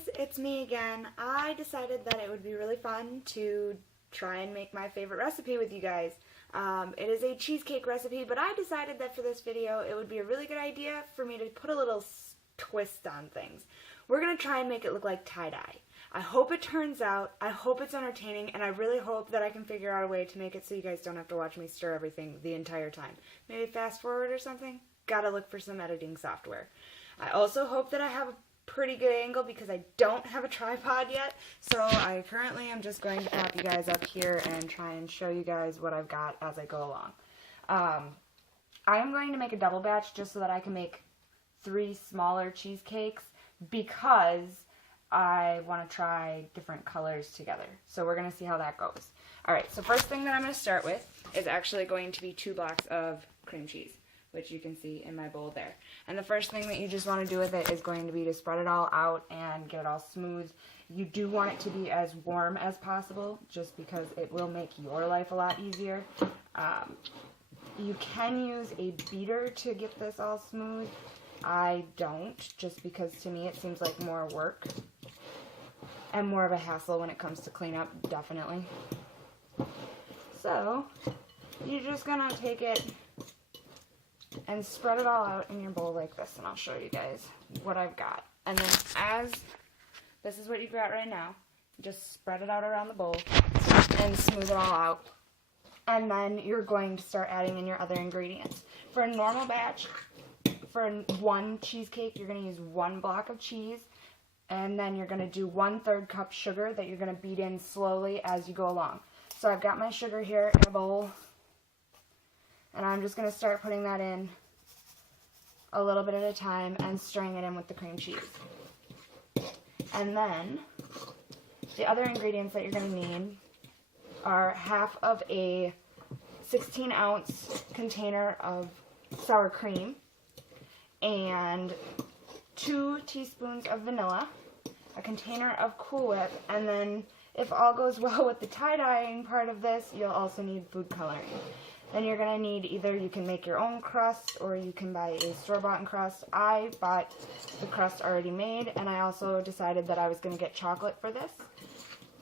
guys, it's me again. I decided that it would be really fun to try and make my favorite recipe with you guys. It is a cheesecake recipe, but I decided that for this video it would be a really good idea for me to put a little twist on things. We're going to try and make it look like tie-dye. I hope it turns out, I hope it's entertaining, and I really hope that I can figure out a way to make it so you guys don't have to watch me stir everything the entire time. Maybe fast forward or something? Gotta look for some editing software. I also hope that I have a pretty good angle because I don't have a tripod yet, so I currently am just going to prop you guys up here and try and show you guys what I've got as I go along. I am going to make a double batch just so that I can make 3 smaller cheesecakes because I want to try different colors together. So we're going to see how that goes. Alright, so first thing that I'm going to start with is actually going to be 2 blocks of cream cheese, which you can see in my bowl there. And the first thing that you just want to do with it is going to be to spread it all out and get it all smooth. You do want it to be as warm as possible just because it will make your life a lot easier. You can use a beater to get this all smooth. I don't, just because to me it seems like more work and more of a hassle when it comes to cleanup, definitely. So, you're just going to take it and spread it all out in your bowl like this, and I'll show you guys what I've got. And then this is what you've got right now, just spread it out around the bowl and smooth it all out. And then you're going to start adding in your other ingredients. For a normal batch, for one cheesecake, you're going to use 1 block of cheese, and then you're going to do 1/3 cup sugar that you're going to beat in slowly as you go along. So I've got my sugar here in a bowl, and I'm just going to start putting that in a little bit at a time and stirring it in with the cream cheese. And then the other ingredients that you're going to need are half of a 16-ounce container of sour cream and 2 teaspoons of vanilla, a container of Cool Whip, and then if all goes well with the tie-dyeing part of this, you'll also need food coloring. Then you're going to need either you can make your own crust or you can buy a store-bought crust. I bought the crust already made, and I also decided that I was going to get chocolate for this,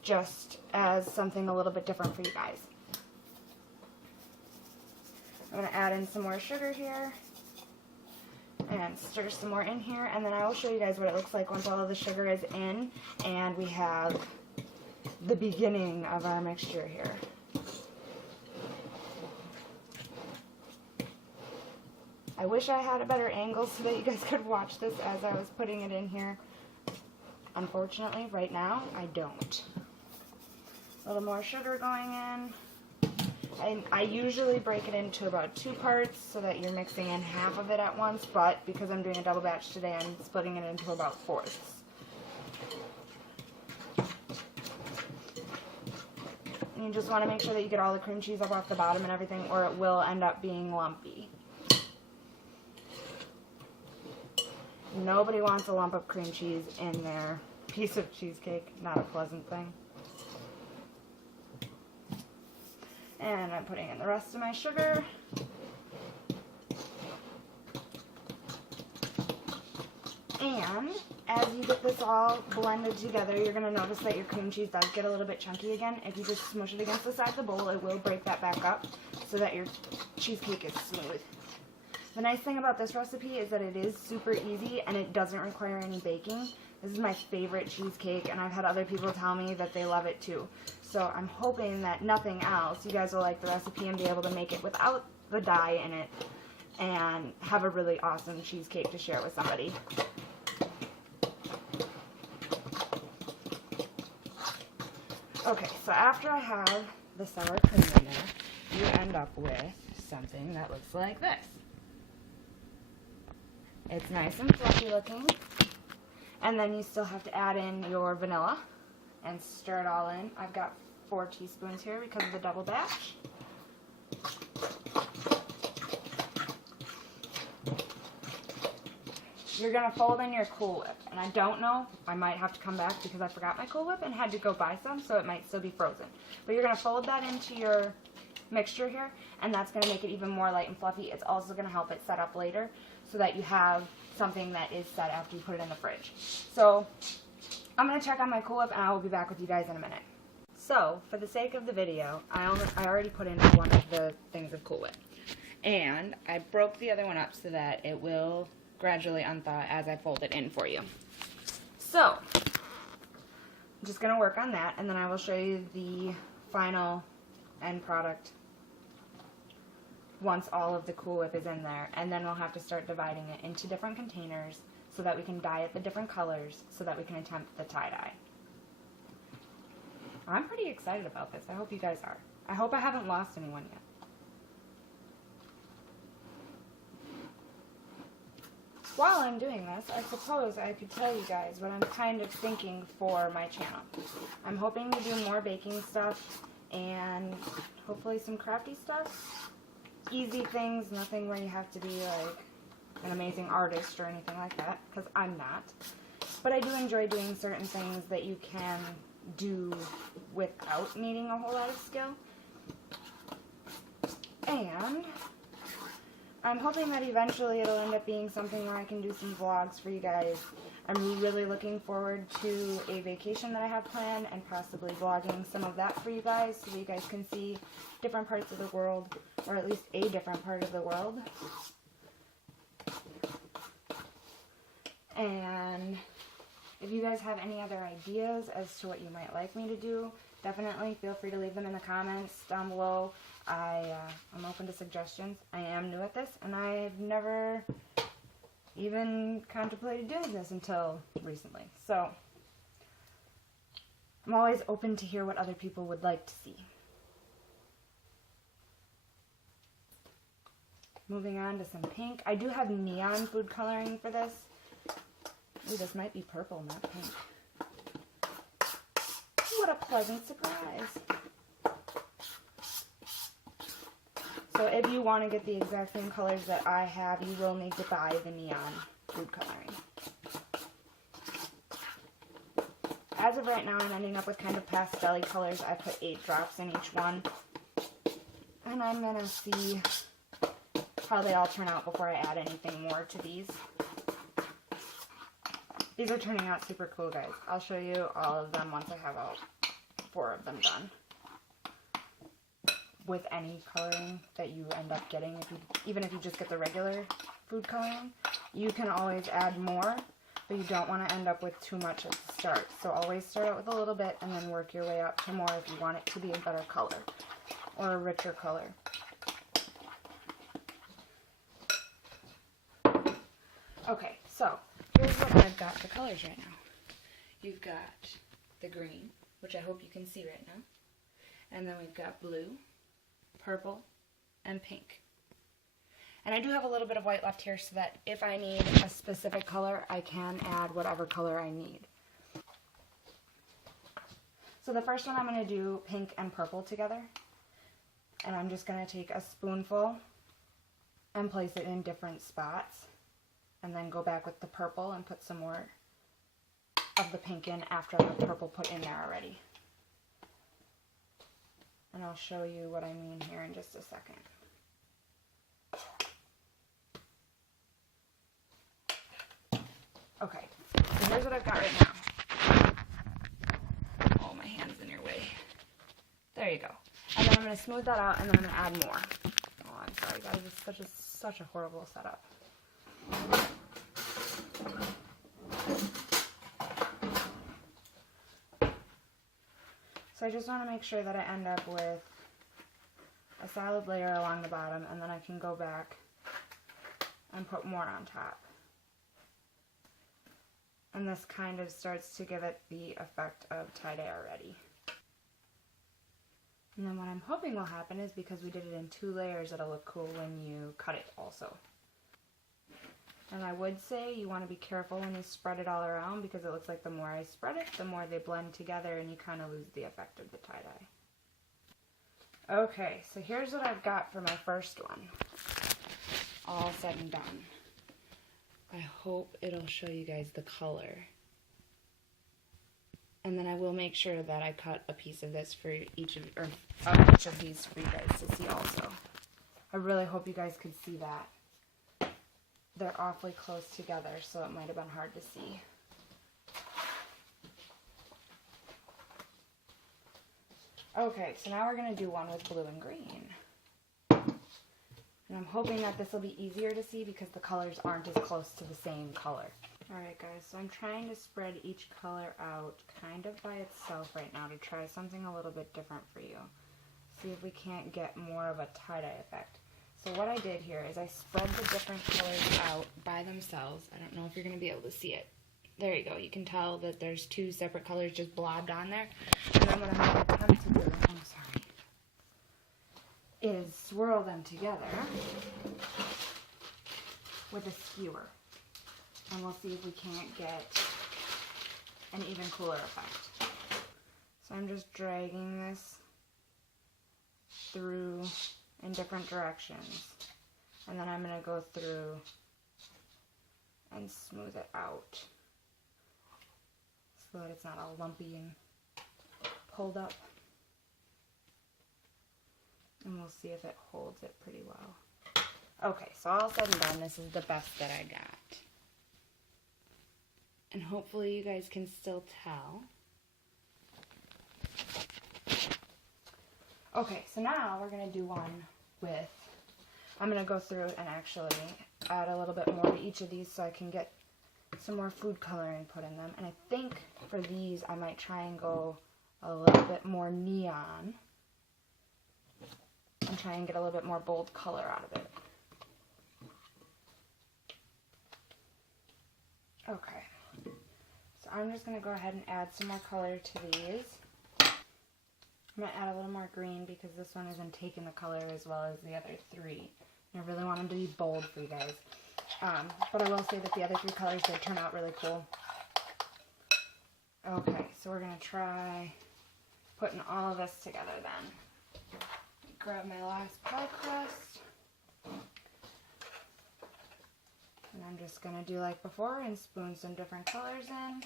just as something a little bit different for you guys. I'm going to add in some more sugar here and stir some more in here, and then I will show you guys what it looks like once all of the sugar is in and we have the beginning of our mixture here. I wish I had a better angle so that you guys could watch this as I was putting it in here. Unfortunately, right now, I don't. A little more sugar going in. I usually break it into about 2 parts so that you're mixing in half of it at once, but because I'm doing a double batch today, I'm splitting it into about 4ths. And you just want to make sure that you get all the cream cheese up off the bottom and everything, or it will end up being lumpy. Nobody wants a lump of cream cheese in their piece of cheesecake. Not a pleasant thing. And I'm putting in the rest of my sugar. And as you get this all blended together, you're going to notice that your cream cheese does get a little bit chunky again. If you just smush it against the side of the bowl, it will break that back up so that your cheesecake is smooth. The nice thing about this recipe is that it is super easy and it doesn't require any baking. This is my favorite cheesecake, and I've had other people tell me that they love it too. So I'm hoping that nothing else, you guys will like the recipe and be able to make it without the dye in it and have a really awesome cheesecake to share with somebody. Okay, so after I have the sour cream in there, you end up with something that looks like this. It's nice and fluffy looking, and then you still have to add in your vanilla and stir it all in. I've got 4 teaspoons here because of the double batch. You're going to fold in your Cool Whip, and I don't know, I might have to come back because I forgot my Cool Whip and had to go buy some, so it might still be frozen. But you're going to fold that into your mixture here, and that's going to make it even more light and fluffy. It's also going to help it set up later so that you have something that is set after you put it in the fridge. So I'm going to check on my Cool Whip and I will be back with you guys in a minute. So, for the sake of the video, I already put in one of the things of Cool Whip. And I broke the other one up so that it will gradually unthaw as I fold it in for you. So, I'm just going to work on that, and then I will show you the final end product once all of the Cool Whip is in there. And then we'll have to start dividing it into different containers so that we can dye it the different colors so that we can attempt the tie-dye. I'm pretty excited about this. I hope you guys are. I hope I haven't lost anyone yet. While I'm doing this, I suppose I could tell you guys what I'm kind of thinking for my channel. I'm hoping to do more baking stuff and hopefully some crafty stuff. Easy things, nothing where you have to be like an amazing artist or anything like that, because I'm not. But I do enjoy doing certain things that you can do without needing a whole lot of skill. And I'm hoping that eventually it'll end up being something where I can do some vlogs for you guys. I'm really looking forward to a vacation that I have planned and possibly vlogging some of that for you guys so that you guys can see different parts of the world, or at least a different part of the world. And if you guys have any other ideas as to what you might like me to do, definitely feel free to leave them in the comments down below. I'm open to suggestions. I am new at this, and I've never even contemplated doing this until recently. So, I'm always open to hear what other people would like to see. Moving on to some pink. I do have neon food coloring for this. Ooh, this might be purple, not pink. What a pleasant surprise. So if you want to get the exact same colors that I have, you will need to buy the neon food coloring. As of right now, I'm ending up with kind of pastel-y colors. I put 8 drops in each one. And I'm going to see how they all turn out before I add anything more to these. These are turning out super cool, guys. I'll show you all of them once I have all 4 of them done. With any coloring that you end up getting, even if you just get the regular food coloring, you can always add more, but you don't want to end up with too much at the start. So always start out with a little bit and then work your way up to more if you want it to be a better color or a richer color. Okay, so here's what I've got for colors right now. You've got the green, which I hope you can see right now. And then we've got blue, purple, and pink. And I do have a little bit of white left here so that if I need a specific color, I can add whatever color I need. So the first one I'm going to do pink and purple together. And I'm just going to take a spoonful and place it in different spots. And then go back with the purple and put some more of the pink in after the purple put in there already. And I'll show you what I mean here in just a second. Okay, so here's what I've got right now. Oh, my hand's in your way. There you go. And then I'm going to smooth that out and then I'm going to add more. Oh, I'm sorry guys, it's such a horrible setup. So I just want to make sure that I end up with a solid layer along the bottom, and then I can go back and put more on top. And this kind of starts to give it the effect of tie-dye already. And then what I'm hoping will happen is, because we did it in 2 layers, it'll look cool when you cut it also. And I would say you want to be careful when you spread it all around, because it looks like the more I spread it, the more they blend together and you kind of lose the effect of the tie-dye. Okay, so here's what I've got for my first one. All said and done. I hope it'll show you guys the color. And then I will make sure that I cut a piece of this for each of these for you guys to see also. I really hope you guys could see that. They're awfully close together, so it might have been hard to see. Okay, so now we're going to do one with blue and green. And I'm hoping that this will be easier to see because the colors aren't as close to the same color. Alright guys, so I'm trying to spread each color out kind of by itself right now to try something a little bit different for you. See if we can't get more of a tie-dye effect. So what I did here is I spread the different colors out by themselves. I don't know if you're going to be able to see it. There you go. You can tell that there's two separate colors just blobbed on there. And then what I'm going to attempt to do, is swirl them together with a skewer. And we'll see if we can't get an even cooler effect. So I'm just dragging this through in different directions. And then I'm going to go through and smooth it out so that it's not all lumpy and pulled up. And we'll see if it holds it pretty well. Okay, so all said and done, this is the best that I got. And hopefully you guys can still tell. Okay, so now we're going to do one with, I'm going to go through and actually add a little bit more to each of these so I can get some more food coloring put in them. And I think for these I might try and go a little bit more neon and try and get a little bit more bold color out of it. Okay. So I'm just going to go ahead and add some more color to these. I'm going to add a little more green because this one isn't taking the color as well as the other three. And I really want them to be bold for you guys. But I will say that the other three colors did turn out really cool. Okay, so we're going to try putting all of this together then. Grab my last pie crust. And I'm just going to do like before and spoon some different colors in.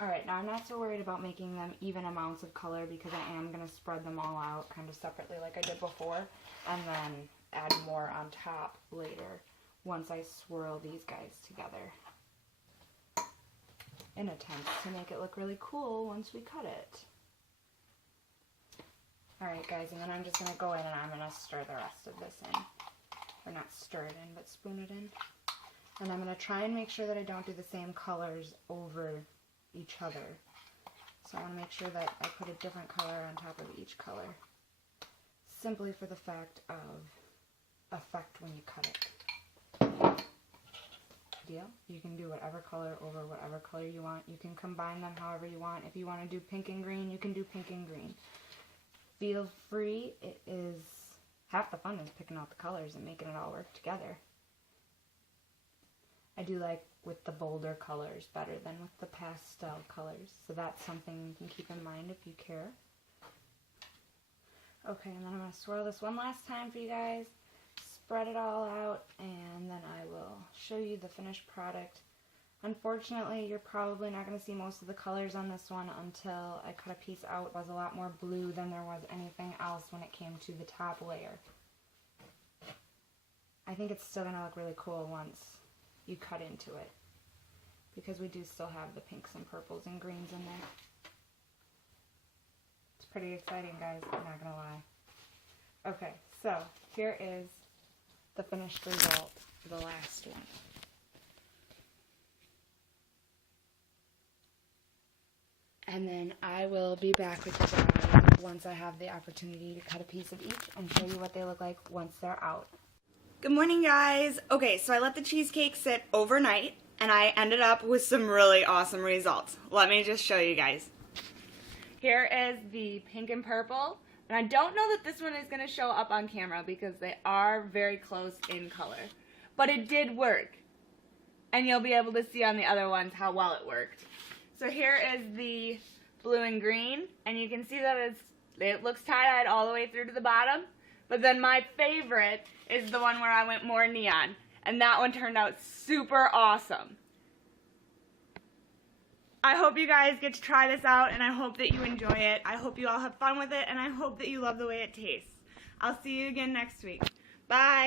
Alright, now I'm not so worried about making them even amounts of color because I am going to spread them all out kind of separately like I did before. And then add more on top later once I swirl these guys together. In attempts to make it look really cool once we cut it. Alright guys, and then I'm just going to go in and I'm going to stir the rest of this in. Or not stir it in, but spoon it in. And I'm going to try and make sure that I don't do the same colors over each other. So I want to make sure that I put a different color on top of each color. Simply for the fact of effect when you cut it. Deal? You can do whatever color over whatever color you want. You can combine them however you want. If you want to do pink and green, you can do pink and green. Feel free. It is half the fun is picking out the colors and making it all work together. I do like with the bolder colors better than with the pastel colors. So that's something you can keep in mind if you care. Okay, and then I'm going to swirl this one last time for you guys. Spread it all out, and then I will show you the finished product. Unfortunately, you're probably not going to see most of the colors on this one until I cut a piece out. It was a lot more blue than there was anything else when it came to the top layer. I think it's still going to look really cool once you cut into it, because we do still have the pinks and purples and greens in there. It's pretty exciting, guys, I'm not going to lie. Okay, so here is the finished result for the last one. And then I will be back with you guys once I have the opportunity to cut a piece of each and show you what they look like once they're out. Good morning, guys. Okay, so I let the cheesecake sit overnight and I ended up with some really awesome results. Let me just show you guys. Here is the pink and purple. And I don't know that this one is going to show up on camera because they are very close in color. But it did work. And you'll be able to see on the other ones how well it worked. So here is the blue and green. And you can see that it looks tie-dyed all the way through to the bottom. But then my favorite is the one where I went more neon. And that one turned out super awesome. I hope you guys get to try this out, and I hope that you enjoy it. I hope you all have fun with it, and I hope that you love the way it tastes. I'll see you again next week. Bye!